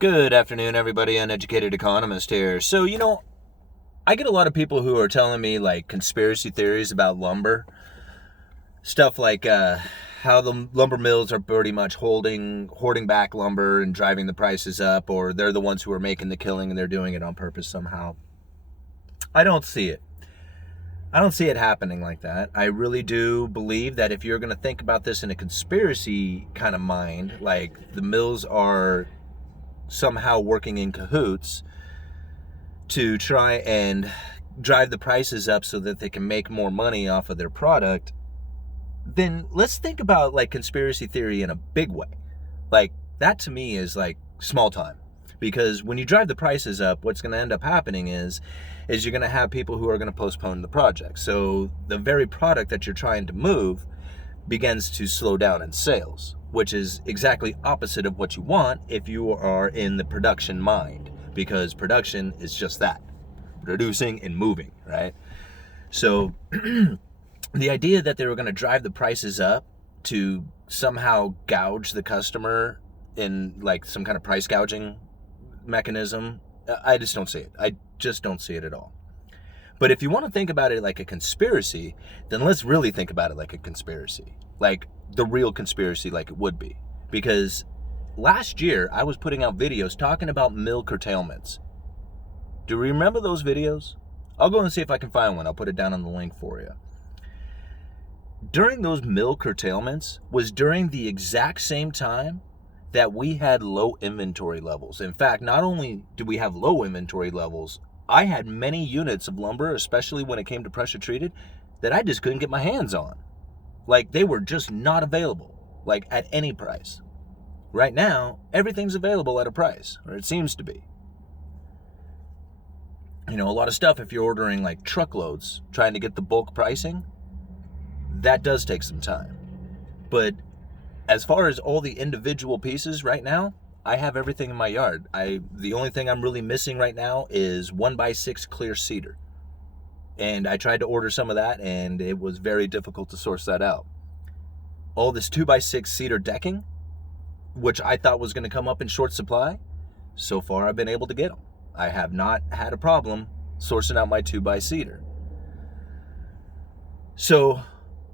Good afternoon, everybody. Uneducated Economist here. So, I get a lot of people who are telling me like conspiracy theories about lumber. Stuff like how the lumber mills are pretty much hoarding back lumber and driving the prices up, or they're the ones who are making the killing and they're doing it on purpose somehow. I don't see it. I don't see it happening like that. I really do believe that if you're going to think about this in a conspiracy kind of mind, like the mills are somehow working in cahoots to try and drive the prices up so that they can make more money off of their product, then let's think about like conspiracy theory in a big way. Like that to me is like small time. Because when you drive the prices up, what's going to end up happening is you're going to have people who are going to postpone the project. So the very product that you're trying to move begins to slow down in sales, which is exactly opposite of what you want if you are in the production mind, because production is just that, producing and moving, right? So the idea that they were going to drive the prices up to somehow gouge the customer in like some kind of price gouging mechanism, I just don't see it. I just don't see it at all. But if you want to think about it like a conspiracy, then let's really think about it like a conspiracy. Like the real conspiracy like it would be. Because last year, I was putting out videos talking about mill curtailments. Do you remember those videos? I'll go and see if I can find one. I'll put it down on the link for you. During those mill curtailments was during the exact same time that we had low inventory levels. In fact, not only did we have low inventory levels, I had many units of lumber, especially when it came to pressure treated, that I just couldn't get my hands on. Like they were just not available, like at any price. Right now, everything's available at a price, or it seems to be. A lot of stuff, if you're ordering like truckloads, trying to get the bulk pricing, that does take some time. But as far as all the individual pieces right now, I have everything in my yard. The only thing I'm really missing right now is 1x6 clear cedar. And I tried to order some of that, and it was very difficult to source that out. All this 2x6 cedar decking, which I thought was going to come up in short supply, so far I've been able to get them. I have not had a problem sourcing out my 2x cedar. So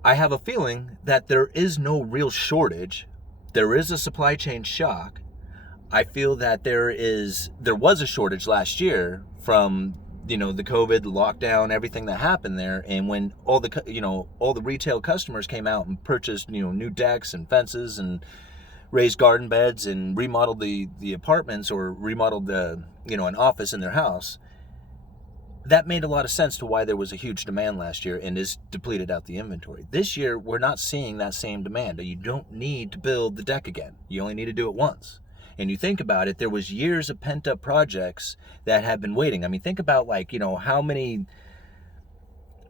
I have a feeling that there is no real shortage. There is a supply chain shock. I feel that there was a shortage last year from, the COVID lockdown, everything that happened there. And when all the retail customers came out and purchased, new decks and fences and raised garden beds and remodeled the apartments or remodeled an office in their house, that made a lot of sense to why there was a huge demand last year and is depleted out the inventory. This year, we're not seeing that same demand. You don't need to build the deck again. You only need to do it once. And you think about it, there was years of pent-up projects that have been waiting. I mean, think about how many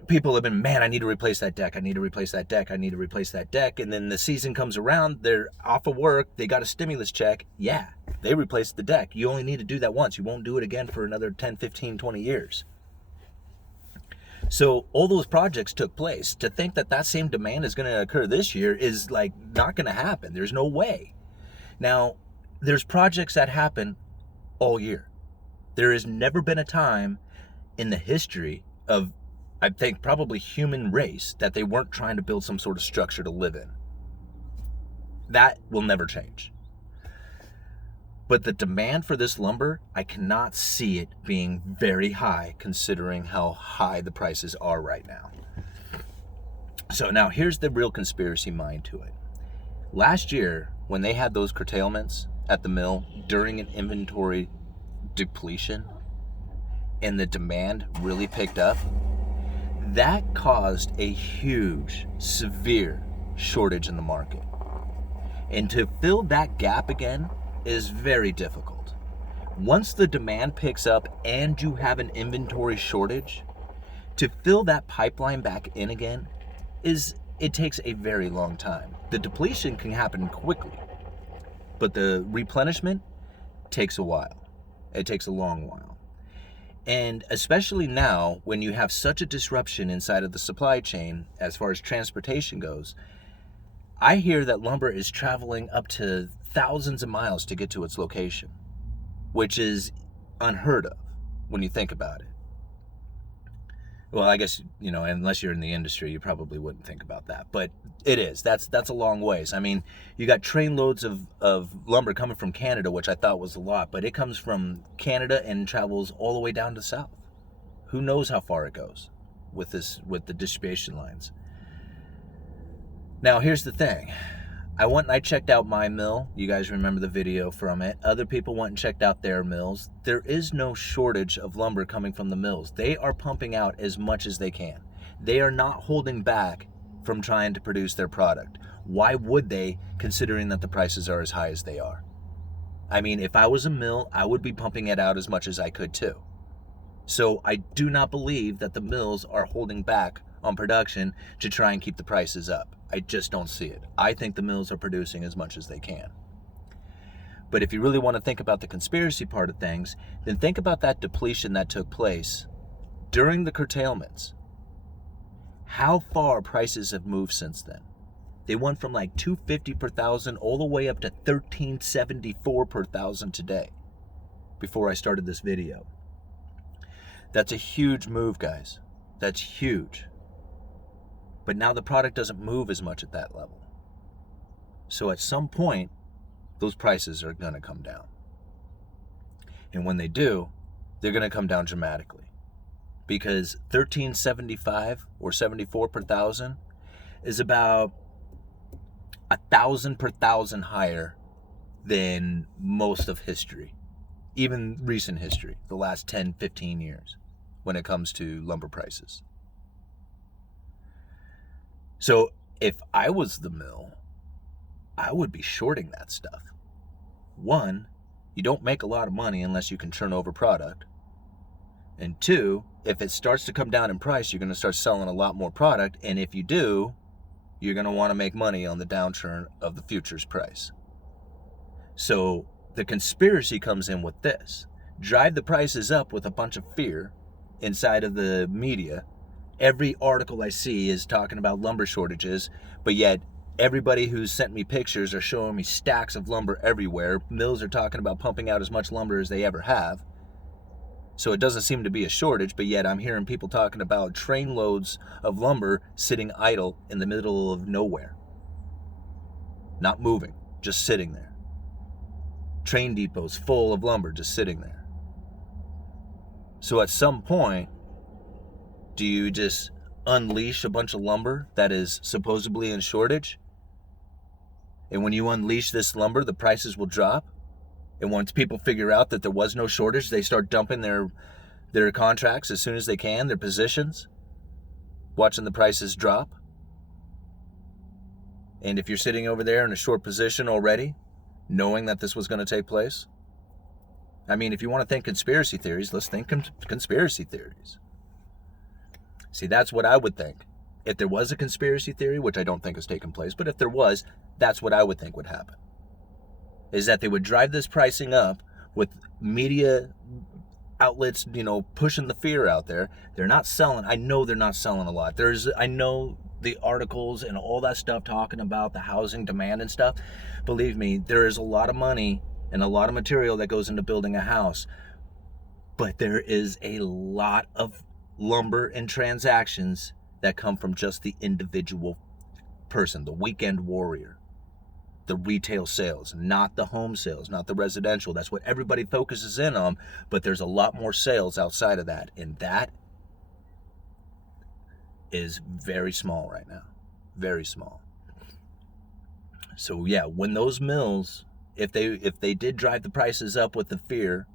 people have been, man, I need to replace that deck. I need to replace that deck. I need to replace that deck. And then the season comes around, they're off of work, they got a stimulus check. Yeah, they replaced the deck. You only need to do that once. You won't do it again for another 10, 15, 20 years. So all those projects took place. To think that same demand is going to occur this year is like not going to happen. There's no way. Now, there's projects that happen all year. There has never been a time in the history of, I think, probably human race that they weren't trying to build some sort of structure to live in. That will never change. But the demand for this lumber, I cannot see it being very high considering how high the prices are right now. So now here's the real conspiracy mind to it. Last year, when they had those curtailments at the mill during an inventory depletion and the demand really picked up, that caused a huge, severe shortage in the market. And to fill that gap again is very difficult. Once the demand picks up and you have an inventory shortage, to fill that pipeline back in again it takes a very long time. The depletion can happen quickly, but the replenishment takes a while. It takes a long while. And especially now, when you have such a disruption inside of the supply chain as far as transportation goes, I hear that lumber is traveling up to thousands of miles to get to its location. which is unheard of when you think about it. Well, I guess, unless you're in the industry, you probably wouldn't think about that. But it is. That's a long ways. I mean, you got trainloads of lumber coming from Canada, which I thought was a lot, but it comes from Canada and travels all the way down to the south. Who knows how far it goes with the distribution lines. Now, here's the thing. I went and I checked out my mill. You guys remember the video from it. Other people went and checked out their mills. There is no shortage of lumber coming from the mills. They are pumping out as much as they can. They are not holding back from trying to produce their product. Why would they, considering that the prices are as high as they are? I mean, if I was a mill, I would be pumping it out as much as I could too. So I do not believe that the mills are holding back on production to try and keep the prices up. I just don't see it. I think the mills are producing as much as they can. But if you really want to think about the conspiracy part of things, then think about that depletion that took place during the curtailments. How far prices have moved since then. They went from like $250 per thousand all the way up to $1374 per thousand today, before I started this video. That's a huge move, guys. That's huge. But now the product doesn't move as much at that level. So at some point, those prices are going to come down. And when they do, they're going to come down dramatically. Because $1375 or $74 per thousand is about 1,000 per thousand higher than most of history. Even recent history, the last 10, 15 years, when it comes to lumber prices. So if I was the mill, I would be shorting that stuff. One, you don't make a lot of money unless you can turn over product. And two, if it starts to come down in price, you're going to start selling a lot more product. And if you do, you're going to want to make money on the downturn of the futures price. So the conspiracy comes in with this. Drive the prices up with a bunch of fear inside of the media. Every article I see is talking about lumber shortages, but yet everybody who's sent me pictures are showing me stacks of lumber everywhere. Mills are talking about pumping out as much lumber as they ever have. So it doesn't seem to be a shortage, but yet I'm hearing people talking about trainloads of lumber sitting idle in the middle of nowhere. Not moving, just sitting there. Train depots full of lumber just sitting there. So at some point, do you just unleash a bunch of lumber that is supposedly in shortage? And when you unleash this lumber, the prices will drop? And once people figure out that there was no shortage, they start dumping their contracts as soon as they can, their positions, watching the prices drop? And if you're sitting over there in a short position already, knowing that this was going to take place? I mean, if you want to think conspiracy theories, let's think conspiracy theories. See, that's what I would think. If there was a conspiracy theory, which I don't think has taken place, but if there was, that's what I would think would happen. Is that they would drive this pricing up with media outlets, pushing the fear out there. They're not selling. I know they're not selling a lot. I know the articles and all that stuff talking about the housing demand and stuff. Believe me, there is a lot of money and a lot of material that goes into building a house. But there is a lot of lumber and transactions that come from just the individual person, the weekend warrior, the retail sales, not the home sales, not the residential. That's what everybody focuses in on, but there's a lot more sales outside of that, and that is very small right now, very small. So yeah, when those mills, if they did drive the prices up with the fear,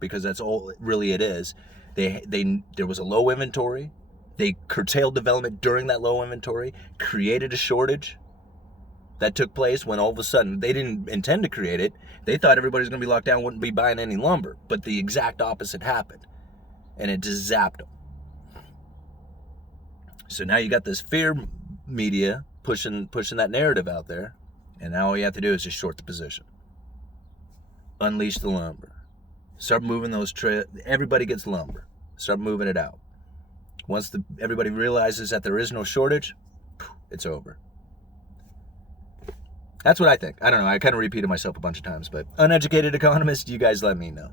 because that's all really it is, there was a low inventory. They curtailed development during that low inventory, created a shortage that took place when all of a sudden they didn't intend to create it. They thought everybody was going to be locked down, wouldn't be buying any lumber, but the exact opposite happened, and it just zapped them. So now you got this fear media pushing that narrative out there, and now all you have to do is just short the position, unleash the lumber. Start moving those everybody gets lumber. Start moving it out. Once everybody realizes that there is no shortage, it's over. That's what I think. I don't know. I kind of repeated myself a bunch of times, but uneducated economist, you guys let me know.